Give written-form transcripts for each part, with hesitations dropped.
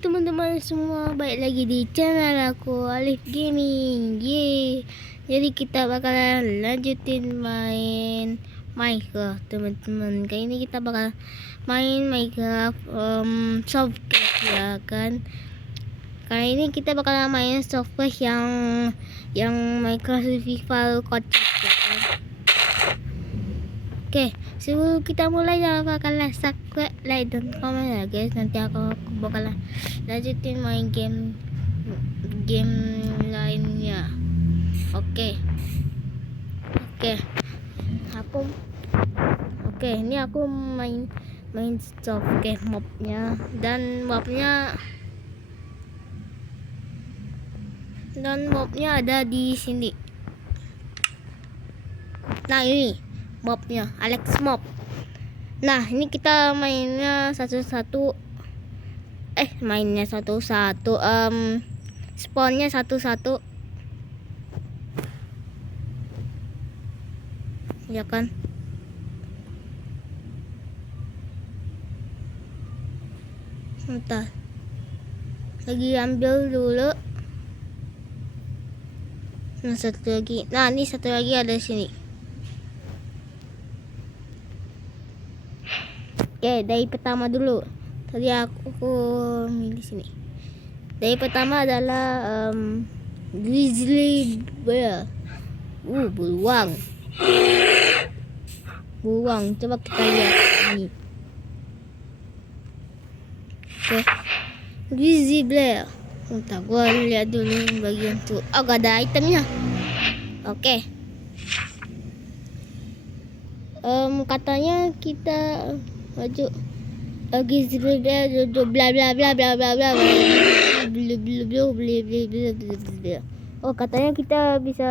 Teman-teman semua, balik lagi di channel aku, Alif Gaming. Yeay. Jadi kita bakalan lanjutin main Minecraft, teman-teman. Kali ini kita bakal main Minecraft softcraft, ya kan. Kali ini kita bakalan main softcraft yang Minecraft survival kocak, ya kan. Oke, sebelum kita mulai jangan lupa kalian subscribe, like, dan komen ya guys. Nanti aku bakalan lanjutin main game lainnya. Oke. Ini aku main stop mobnya dan mobnya ada di sini. Nah, ini mobnya Alex Mob. Nah, ini kita mainnya satu-satu. Spawnnya satu-satu. Ya kan? Bentar. Lagi ambil dulu. Nah, satu lagi. Nah, ini satu lagi ada di sini. Oke, dari pertama dulu. Tadi aku milih sini. Dari pertama adalah grizzly bear. Beruang. Coba kita lihat ini. Oke. Grizzly bear. Bentar, gua lihat dulu bagian tuh. Oh, gak ada itemnya. Oke. Katanya kita maju lagi bla bla bla bla bla bla. Oh, katanya kita bisa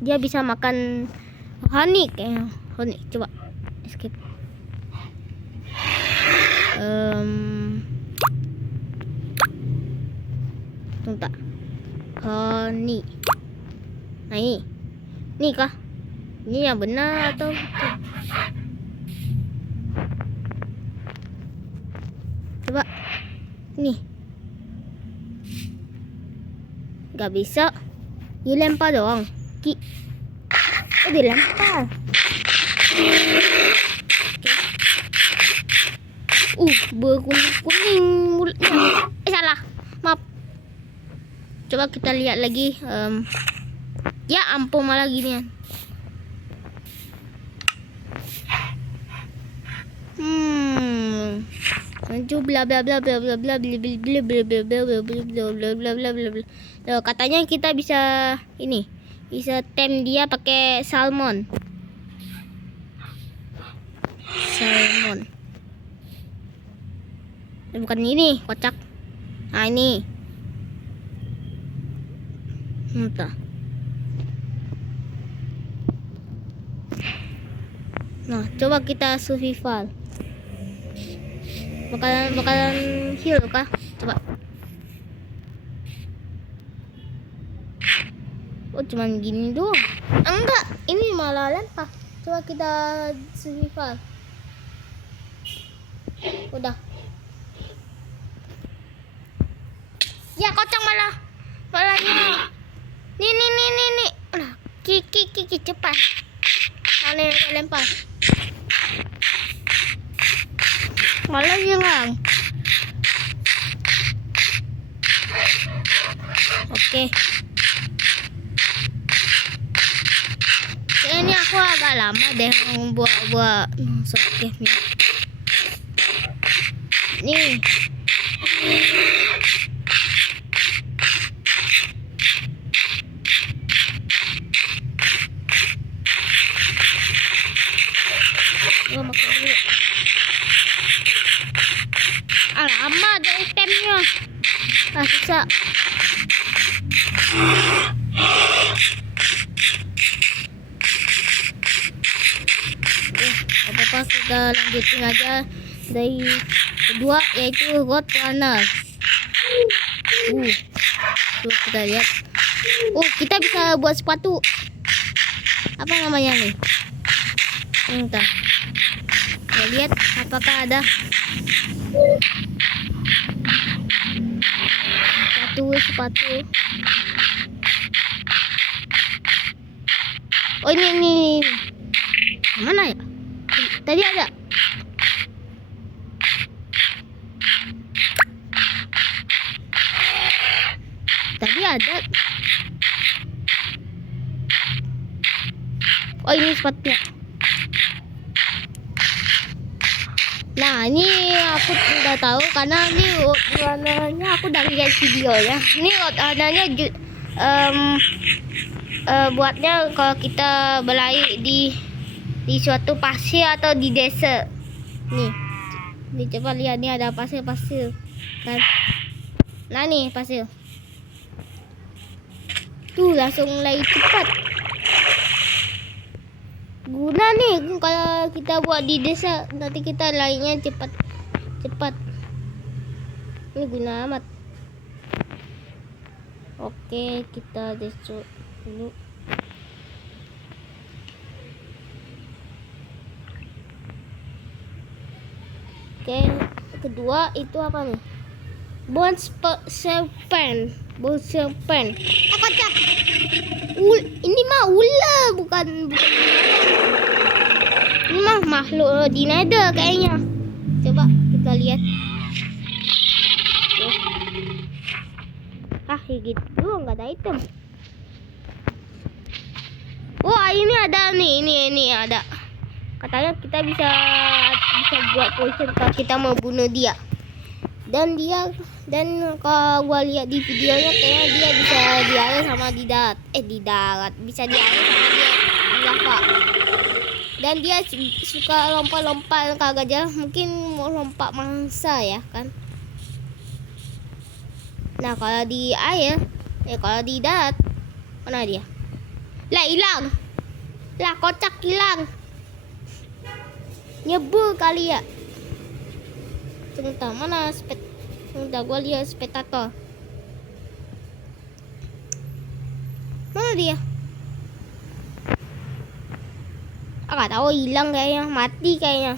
dia bisa makan honey kayaknya. Honey, coba escape. Tunggu. Honey. Nah, ini kah? Ini yang benar atau coba nih, nggak bisa, dilempar doang. Dilempar. Berkuning mulutnya. Salah, maaf. Coba kita lihat lagi. Ya ampun, malah ginian. Bla bla bla bla bla bla bla bla bla bla bla. Katanya kita bisa tem dia pakai salmon. Bukan ini, kocak. Nah, ini. Entah. Nah, coba kita survival. Bakalan heal kah? Coba. Oh, cuman gini doang. Enggak, ini malah lempar. Coba kita survival. Udah. Ya, kocak malahnya. Nih. Nah, kiki cepat. Aneh lempar. Malah hilang. Oke. Kayaknya aku agak lama deh membuat softcraftnya. Nih. Gua makan dulu. Lama ada itemnya. Susah. Apa-apa, kita lanjutin aja dari kedua, yaitu Roadrunner. Tuh, kita lihat. Kita bisa buat sepatu. Apa namanya nih? Entah. Kita lihat apakah ada. sepatu. Oh ini. Mana ya? Tadi ada. Oh ini sepatunya. Nah ini aku udah tahu karena ini warnanya aku udah lihat videonya. Ini warnanya buatnya kalau kita berlari di suatu pasir atau di desa. Nih coba lihat, nih ada pasir kan. Nah nih pasir tuh, langsung lari cepat. Guna nih kalau kita buat di desa, nanti kita larinya cepat. Ini guna amat. Oke, kita destroy dulu. Oke, kedua itu apa nih? Bones serpent. Kocak. Ini mah ular, bukan. Ini mah makhluk di nether kayaknya. Coba kita lihat. Gitu nggak ada item. Oh ini ada nih, ini ada. Katanya kita bisa buat poison kalau kita mau bunuh dia. Dan kalau gua lihat di videonya kayaknya dia bisa di air sama di darat. Bisa di air sama dia di lava. Dan dia suka lompat-lompat kagak jelas, mungkin mau lompat mangsa ya kan. Nah kalau di air, kalau di darat, mana dia? Lah hilang. Lah kocak hilang. Nyebur kali ya. Sebentar, mana Sebentar, gua lihat spectator. Mana dia? Nggak tahu, hilang kayaknya, mati kayaknya.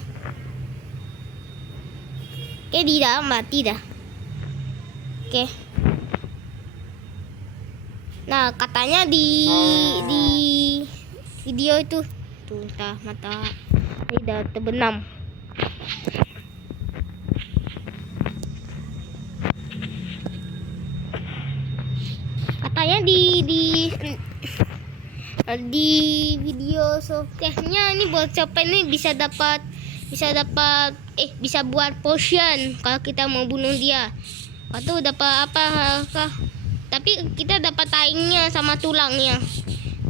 Kayak di dalam mati dah. Oke. Nah katanya di video itu tuh entah mata tidak terbenam. Katanya di video showcase-nya ini buat siapa ini bisa buat potion kalau kita mau bunuh dia. Atau dapat apa kah? Tapi kita dapat taingnya sama tulangnya.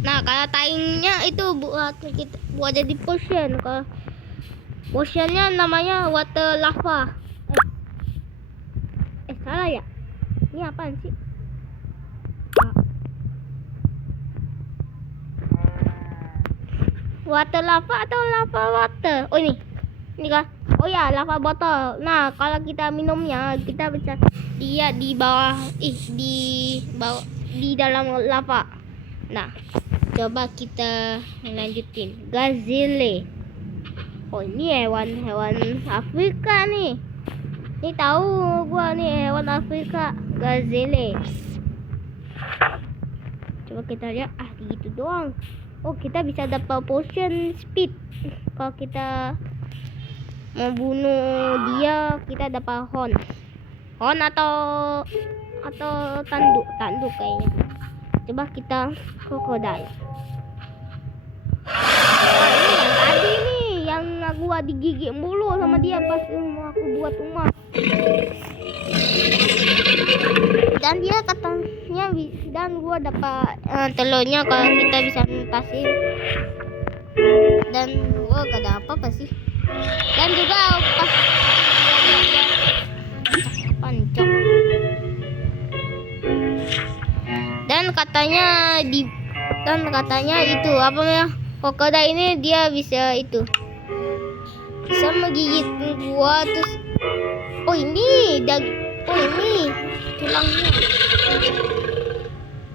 Nah, kalau taingnya itu buat jadi potion. Kalau potionnya namanya water lava. Salah ya? Ini apaan sih? Water lava atau lava water? Oh ini kah? Oh ya, lava botol. Nah kalau kita minumnya, kita bisa dia di bawah, di dalam lava. Nah coba kita lanjutin. Gazelle. Oh ini hewan Afrika nih. Ini tahu gua nih hewan Afrika, gazelle. Coba kita lihat, gitu doang. Oh kita bisa dapat potion speed. Kalau kita mau bunuh dia, kita dapat horn atau tanduk kayaknya. Coba kita krokodil. Ini yang tadi nih, yang gua digigit mulu sama dia pas aku buat rumah. Dan dia katanya, dan gua dapat telurnya kalau kita bisa mentasin. Dan gua gak ada apa sih. Dan juga pas pancok. Dan katanya itu apa ya? Krokodil ini dia bisa menggigit gua terus. Oh ini tulangnya.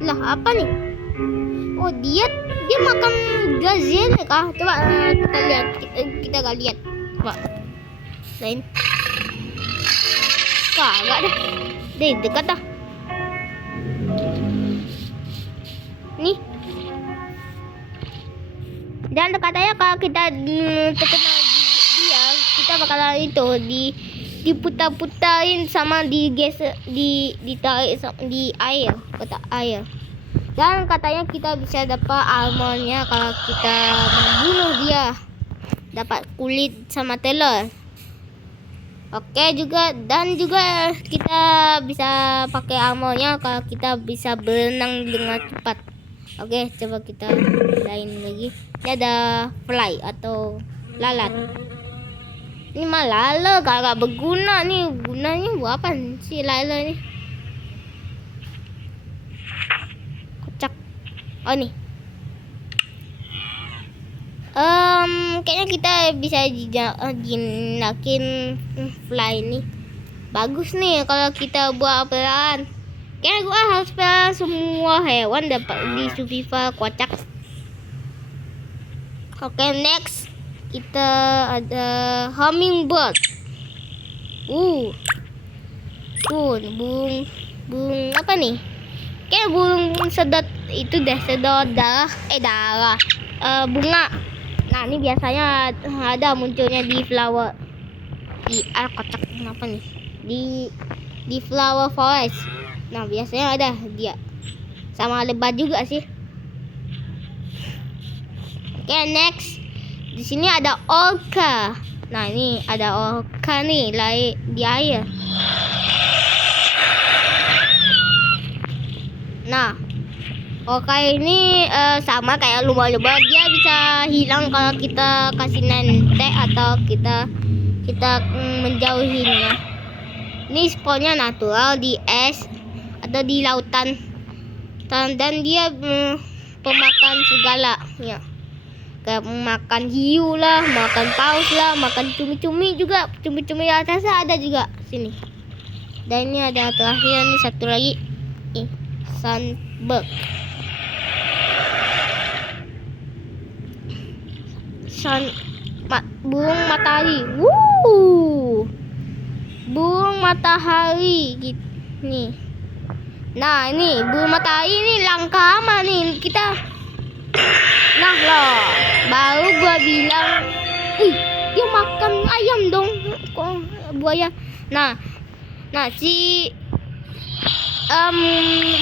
Lah apa nih? Oh dia makan gazelle kah? Coba kita lihat. Kita gak lihat. Coba lain. Kagak deh. Dekat dah. Nih. Dan katanya kalau kita terkena dia, kita bakalan itu diputar-putarin sama ditarik di air, kotak air. Dan katanya kita bisa dapat armornya kalau kita membunuh dia. Dapat kulit sama telur. Oke juga, dan juga kita bisa pakai armornya kalau kita bisa berenang dengan cepat. Oke, coba kita lain lagi. Ini ada fly atau lalat. Ini mah lala gak berguna nih. Gunanya buat apa sih lala ini? Kocak. Oh nih. Kayaknya kita bisa jinakin fly ini. Bagus nih kalau kita buat pelan. Kayaknya gua harus pelan semua hewan dapat di survival kocak. Oke, next kita ada hummingbird. Burung apa nih? Kayak burung sedot itu deh, sedot darah. Bunga. Nah, ini biasanya ada munculnya di flower. Kocak kenapa nih? Di flower forest. Nah, biasanya ada dia. Sama lebat juga sih. Oke, next. Di sini ada orca. Nah, ini ada orca nih di air. Nah, orca ini sama kayak lumba-lumba, dia bisa hilang kalau kita kasih nentek atau kita menjauhinya. Ini spawnnya natural di es atau di lautan, dan dia pemakan segala ya. Kayak makan hiu lah, makan paus lah, makan cumi-cumi juga. Cumi-cumi atasnya ada juga sini. Dan ini ada terakhir nih, satu lagi. Sunbird. Burung matahari. Burung matahari gitu nih. Nah, ini burung matahari ini langka amat nih kita. Nah loh, baru gua bilang, dia makan ayam dong, kok buaya. Nah si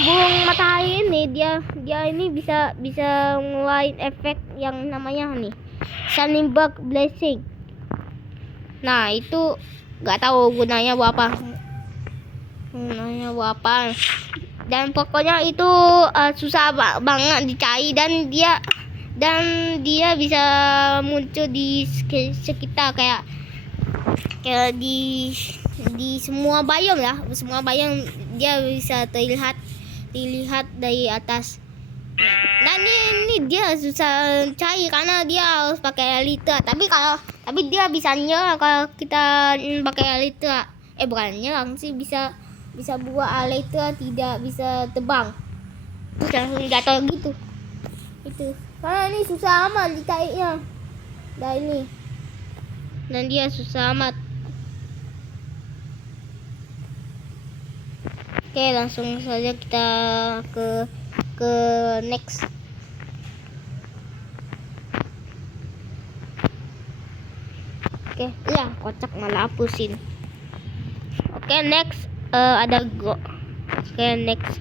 burung matahari ini dia ini bisa ngeluarin efek yang namanya nih Sunbird Blessing. Nah, itu nggak tahu gunanya buat apa. Dan pokoknya itu susah banget dicari, dan dia bisa muncul di sekitar kayak di semua biome ya. Semua biome dia bisa terlihat dari atas. Dan ini dia susah cari karena dia harus pakai elytra. Tapi dia bisa nyerang kalau kita pakai elytra. Bukan nyerang sih, bisa buat elytra tidak bisa terbang. Terus langsung jatuh gitu. Itu. Karena ini susah amat dicarinya. Dan dia susah amat. Oke, langsung saja kita ke next. Oke, ya kocak malah hapusin. Oke, next ada Oke, next.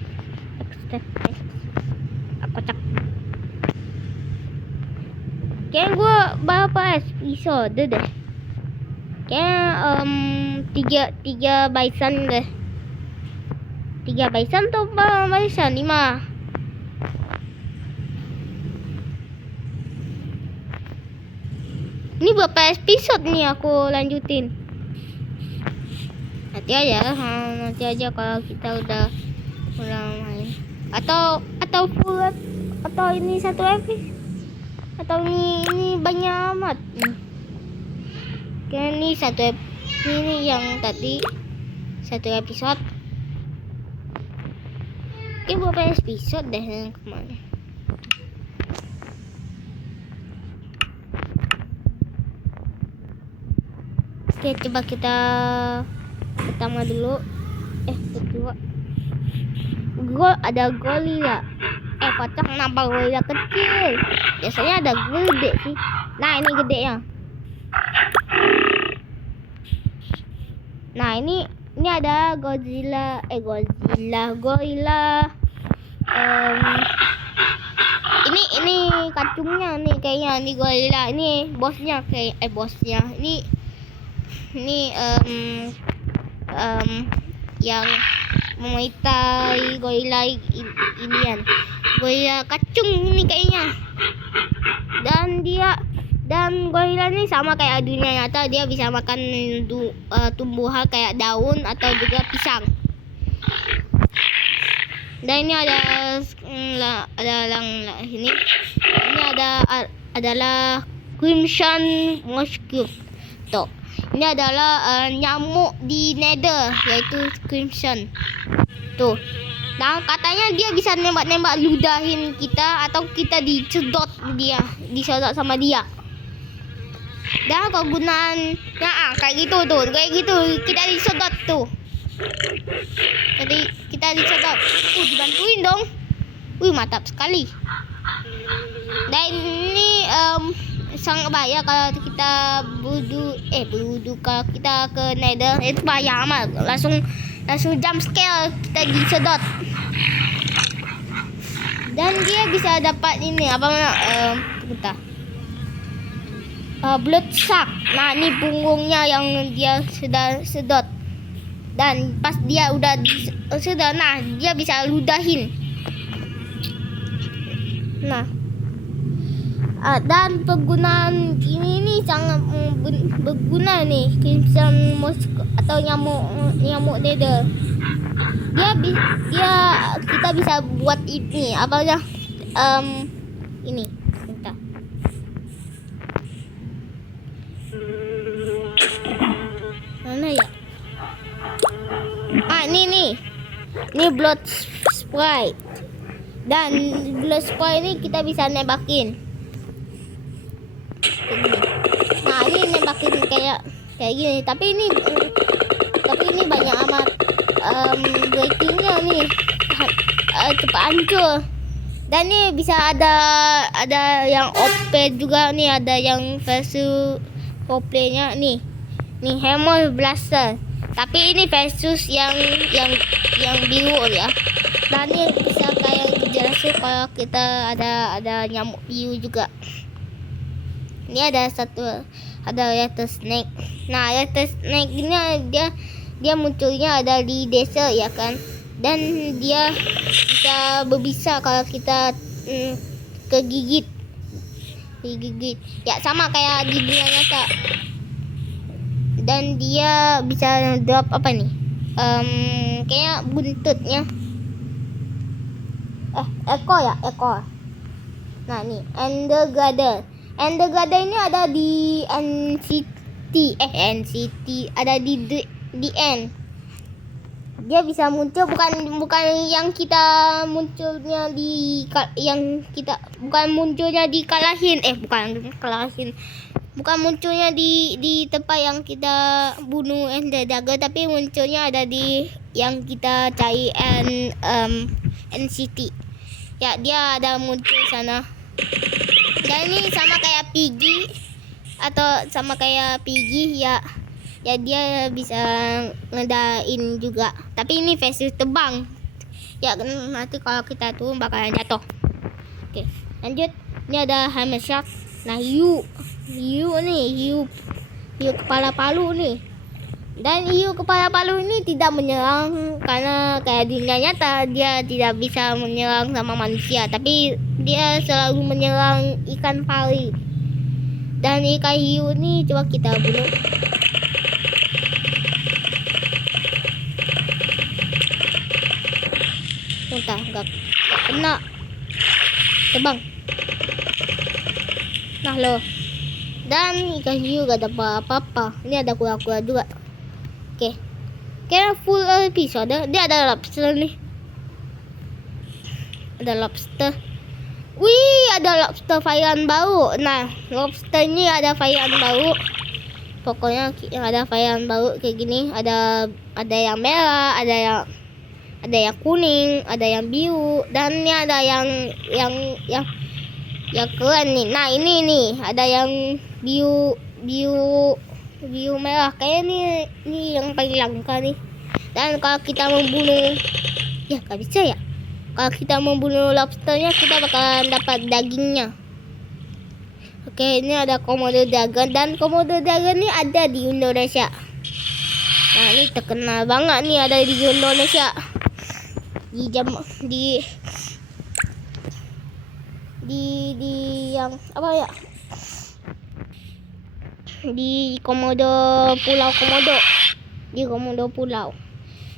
Kocak. Kayak gue berapa episode deh. Kayak 3 bison deh. 3 bison atau bison 5. Ini berapa episode nih aku lanjutin. Nanti aja kalau kita udah main. Atau full, atau ini satu episode, atau ini banyak amat. Kayak ini yang tadi satu episode. Kayak berapa episode deh yang kemana. Oke, coba kita pertama dulu. Kedua. Ada gorila. pocong nampak gorila kecil. Biasanya ada gede sih. Nah, ini gedenya. Nah, ini ada gorila. Ini kacungnya nih kayaknya. Ini gorila. Ini bosnya bosnya. Ini yang memaitai gorila inian. Gorila kacung ini kayaknya. Dan gorila ini sama kayak dunia nyata, dia bisa makan tumbuhan kayak daun atau juga pisang. Dan ini ini adalah Crimson Mosquito. Ini adalah nyamuk di Nether, yaitu Crimson. Tuh. Nah, katanya dia bisa nembak-nembak ludahin kita atau kita disedot sama dia. Dan kegunaannya kayak gitu kita disedot tuh. Jadi kita disedot. Dibantuin dong. Mantap sekali. Dan ini sangat bahaya kalau kita kalau kita ke Nether, itu bahaya amat. Langsung jump scare, kita disedot. Dan dia bisa dapat ini blood sac. Nah, ini punggungnya yang dia sudah sedot. Dan pas dia udah nah dia bisa ludahin. Nah, dan penggunaan ini sangat berguna nih, Crimson Mosquito atau nyamuk Nether. Kita bisa buat ini ini bentar. Mana ya? Ini blood spray. Dan blood spray ini kita bisa nembakin. Nah, ini nembakin kayak gini. Tapi ini banyak amat breakingnya nih. Cepat hancur. Dan ini bisa ada yang OP juga nih, ada yang versus OP-nya nih. Nih Hammer Blaster. Tapi ini versus yang biru ya. Dan ini bisa kayak jelasin kalau kita ada nyamuk biru juga. Ini ada Letter Snake. Nah, Letter Snake ini dia munculnya ada di desa ya kan. Dan dia bisa berbisa kalau kita digigit. Ya sama kayak di dunia nyata. Dan dia bisa drop apa nih? Kayak buntutnya. Ekor. Nah, nih Ender Glider ini ada di NCT ada di end. Dia bisa muncul bukan yang kita munculnya bukan munculnya dikalahin, bukan munculnya di tempat yang kita bunuh Ender Dragon, tapi munculnya ada di yang kita cari NCT. Ya, dia ada muncul sana. Dan ini sama kayak Piggy ya dia bisa ngedain juga. Tapi ini versi terbang. Ya, nanti kalau kita turun bakalan jatuh. Oke, lanjut. Ini ada Hammer Shark. Nah, hiu kepala palu nih. Dan hiu kepala palu ini tidak menyerang karena kayak di dunia nyata dia tidak bisa menyerang sama manusia, tapi dia selalu menyerang ikan pari. Dan ikan hiu ini coba kita bunuh. Entah, enggak kena. Terbang. Nah loh. Dan ikan hiu gak ada apa-apa. Ini ada kura-kura juga. Oke. Kayak full episode. Dia ada lobster nih. Ada lobster. Wih, ada lobster varian baru. Nah, lobster ini ada varian baru. Pokoknya ada varian baru kayak gini. Ada yang merah, ada ada yang kuning, ada yang biru, dan ini ada yang keren nih. Nah ini nih ada yang biru merah. Kayaknya ini yang paling langka nih. Dan kalau kita membunuh, ya gak bisa ya. Kalau kita membunuh lobsternya, kita bakalan dapat dagingnya. Oke, ini ada komodo dragon, dan komodo dragon ini ada di Indonesia. Nah ini terkenal banget nih, ada di Indonesia. Di yang apa ya? Di Komodo, Pulau Komodo. Di Komodo Pulau.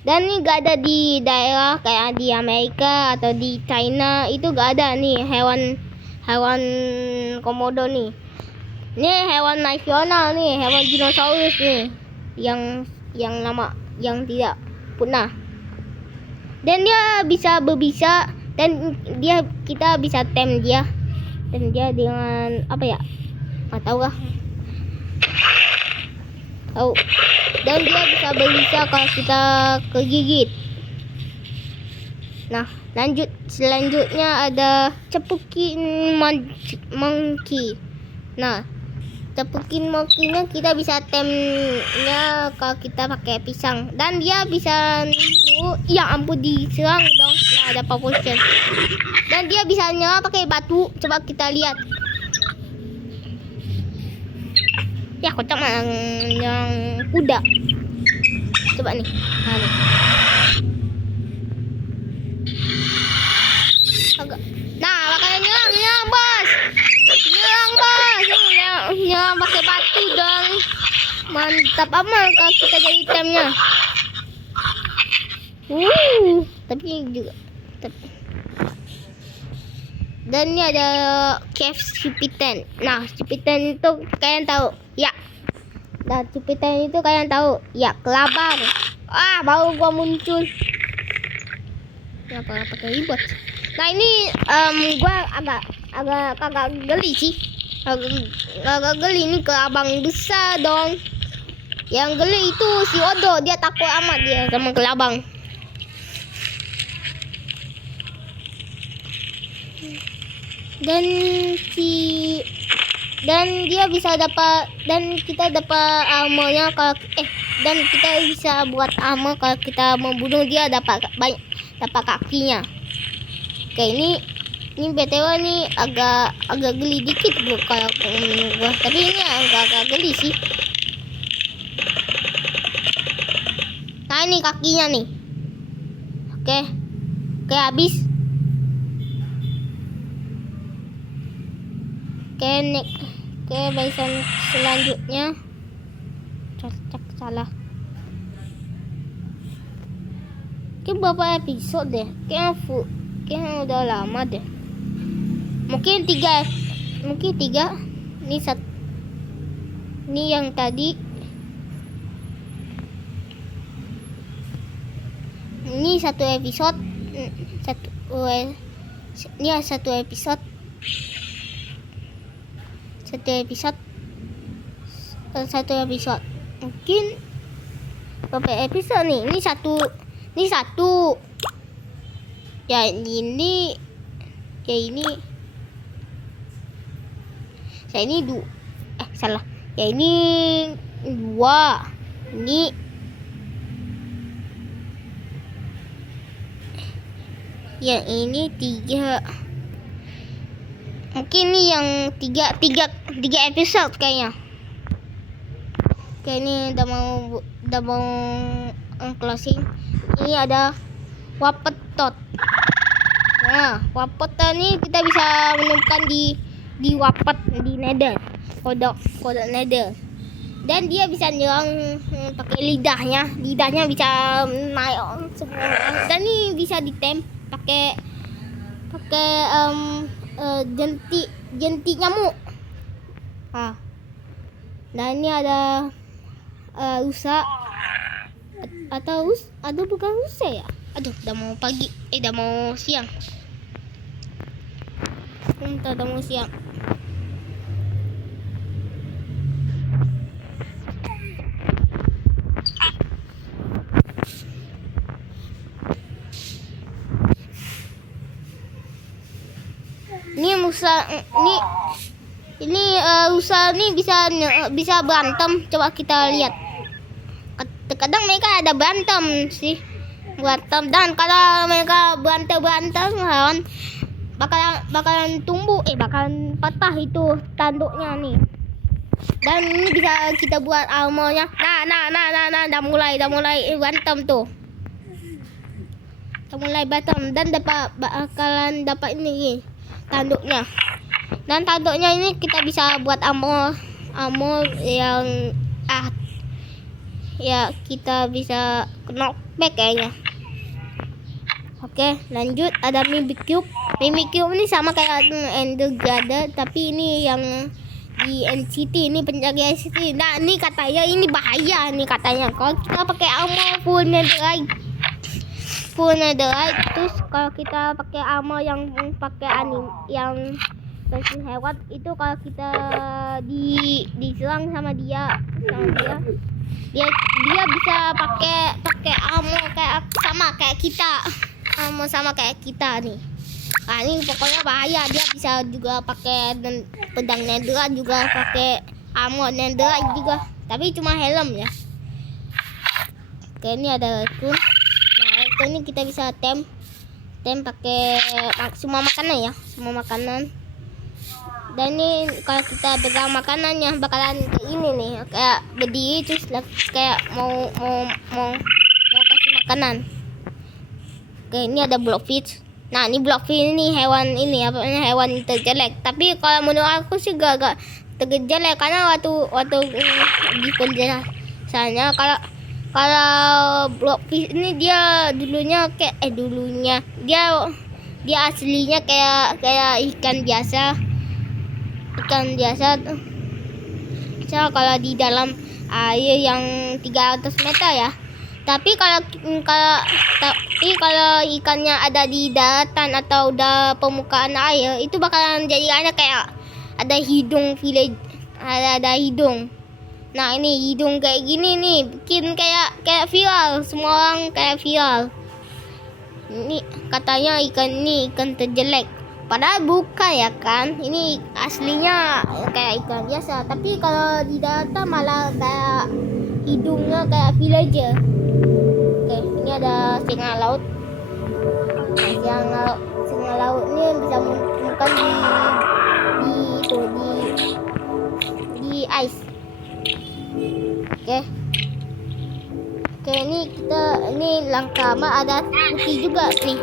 Dan ini gak ada di daerah kayak di Amerika atau di China, itu gak ada nih hewan komodo nih. Ini hewan nasional nih, hewan dinosaurus nih, yang lama, yang tidak punah. Dan dia bisa berbisa, dan kita bisa tem dia. Dan dia dengan apa ya? Nggak tahu lah. Tahu. Dan dia bisa berbisa kalau kita kegigit. Nah, selanjutnya ada cepukin monkey. Nah, cepukin monkey-nya kita bisa temnya kalau kita pakai pisang. Dan dia bisa ya ampun, diserang dong. Nah, ada potion. Dan dia bisa nyala pakai batu. Coba kita lihat. Ya, kocak yang kuda. Coba nih. Nah, nih. Nah, makanya nyerang bos. Nyerang pakai batu dong. Mantap amat kalau kita jadi itemnya. Dan ini ada cave Cipitan. Nah, Cipitan itu kalian tahu? Ya. Nah, Cipitan itu kalian tahu? Ya, kelabang. Baru gua muncul. Kenapa pakai ribet? Nah, ini gua agak geli sih. Agak geli nih, kelabang besar dong. Yang geli itu si Odo, dia takut amat dia sama kelabang. Dan dia bisa dapat, dan kita dapat armornya kalau dan kita bisa buat armor kalau kita membunuh dia, dapat kakinya. Oke, ini BTW nih agak geli dikit kalau menurut gua, tapi ini agak geli sih. Nah, ini kakinya nih. Oke, habis. Oke, barisan selanjutnya. Cocok salah. Berapa episode deh? Kayaknya udah lama deh. Mungkin tiga. Ini yang tadi. Ini satu episode. Satu episode. Mungkin berapa episode nih? Ini satu. Ya ini salah. Ya ini 2. Yang ini 3. Mungkin ini yang 3 episode kayaknya. Oke, ini udah mau closing. Ini ada Wappetot. Nah, Wappetot ini kita bisa menemukan di Wappet di Nether. Kodok Nether. Dan dia bisa nyerang pakai lidahnya. Lidahnya bisa naik semua. Dan ini bisa ditem pakai jenti nyamuk. Nah, ini ada rusa atau bukan rusa ya? Aduh, udah mau pagi. Udah mau siang. Udah mau siang. rusa ini rusa nih bisa berantem. Coba kita lihat. Kadang mereka ada berantem sih, dan kalau mereka berantem hewan bakalan tumbuh, bakalan patah itu tanduknya nih. Dan ini bisa kita buat armornya. Nah, udah mulai berantem tuh. Udah mulai berantem dan bakalan dapat ini tanduknya. Dan tanduknya ini kita bisa buat armor yang ya kita bisa knockback kayaknya. Oke, lanjut ada Mimic Cube. Mimic Cube ini sama kayak Ender Gather, tapi ini yang di NCT, ini penjaga NCT. Nah, ini katanya ini bahaya nih katanya. Kalau kita pakai armor full netherite, terus kalau kita pakai armor yang pakai yang versi hewan itu, kalau kita diserang sama dia bisa pakai armor sama kayak kita nih. Nah, ini pokoknya bahaya. Dia bisa juga pakai pedang netherite, juga pakai armor netherite juga, tapi cuma helm ya. Oke, ini ada raccoon. Nah, raccoon ini kita bisa tem pakai semua makanan. Dan ini kalau kita pegang makanannya bakalan kayak ini nih, kayak berdiri terus kayak mau kasih makanan. Oke, ini ada Blockfish. Nah, ini Blockfish ini hewan terjelek. Tapi kalau menurut aku sih gak terjelek, karena waktu di penjelasannya kalau Blockfish ini dia dulunya dia aslinya kayak ikan biasa. So, kalau di dalam air yang 300 meter ya. Tapi kalau ikannya ada di daratan atau udah permukaan air, itu bakalan jadi kayak ada hidung ada hidung. Nah, ini hidung kayak gini nih, bikin kayak viral, semua orang kayak viral. Ini katanya ikan terjelek. Padahal bukan ya kan, ini aslinya kayak ikan biasa. Tapi kalau di daratan malah kayak hidungnya kayak villager. Oke, ini ada singa laut. Singa laut ini bisa menemukan di ice. Oke, ini langka ada putih juga nih.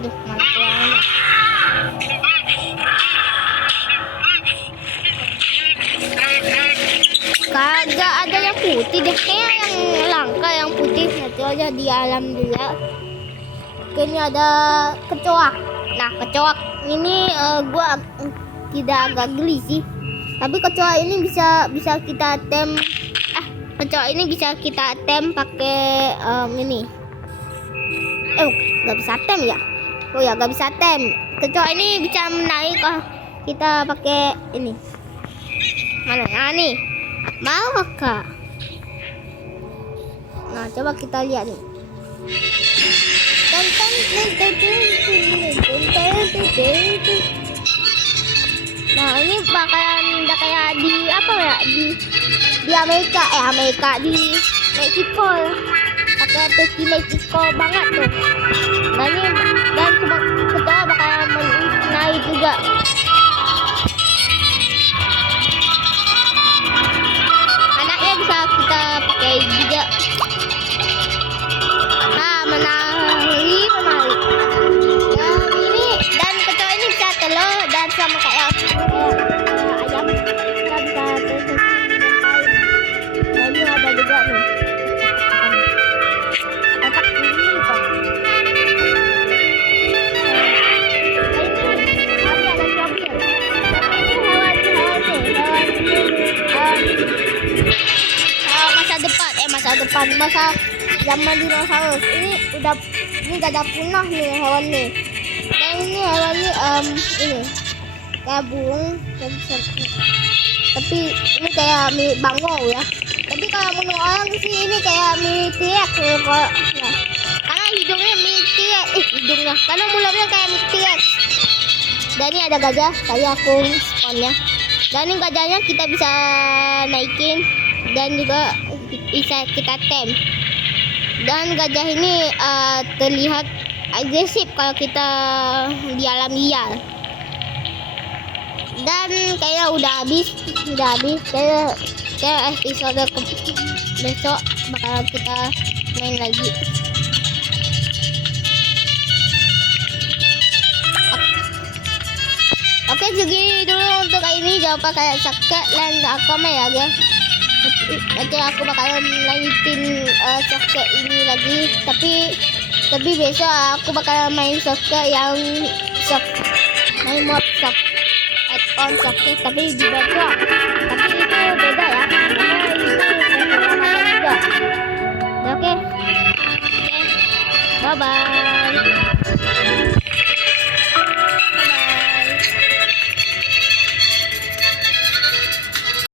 Aduh, mana. Kagak ada yang putih deh, kayak yang langka yang putih satu aja di alam juga. Oke, ini ada kecoak. Nah, kecoak ini gua tidak agak geli sih. Tapi kecoak ini bisa kita tem. Kecoak ini bisa kita tem pakai ini. Gak bisa tem ya? Oh ya, gak bisa tem. Kecoak ini bisa menarik kalau kita pakai ini. Mana? Nah, nih. Mau kak? Nah, coba kita lihat nih. Nah, ini bakalan udah kayak di apa ya, di Amerika di Meksiko, pakai versi Meksiko banget tuh. Dan cuma kecoa bakalan naik juga. Anaknya bisa kita pakai juga. Nah, menarik. Dan ini, dan kecoa ini bisa telur, dan sama kayak ayam kita bisa terus. Dan ini ada juga nih. Otak ini kok. Masa zaman dinosaurus ini gak ada punah nih hewan nih. Dan ini hewan ini kayak burung, tapi ini kayak mirip bangau ya. Tapi kalau menurut orang sih ini kayak mirip T-Rex ya, karena hidungnya mirip T-Rex. Karena mulutnya kayak T-Rex. Dan ini ada gajah, tadi aku spawnnya. Dan ini gajahnya kita bisa naikin dan juga bisa kita tem. Dan gajah ini terlihat agresif kalau kita di alam liar. Dan kayaknya udah habis. Kayak episode besok bakal kita main lagi. Oke, segini dulu untuk kali ini. Jangan lupa kayak subscribe dan komen ya guys. Nanti aku bakal lanjutin socket ini lagi, tapi besok aku bakal main socket yang main mod add-on socket tapi di besok. Tapi itu beda ya, karena itu macam juga. Oke, bye bye.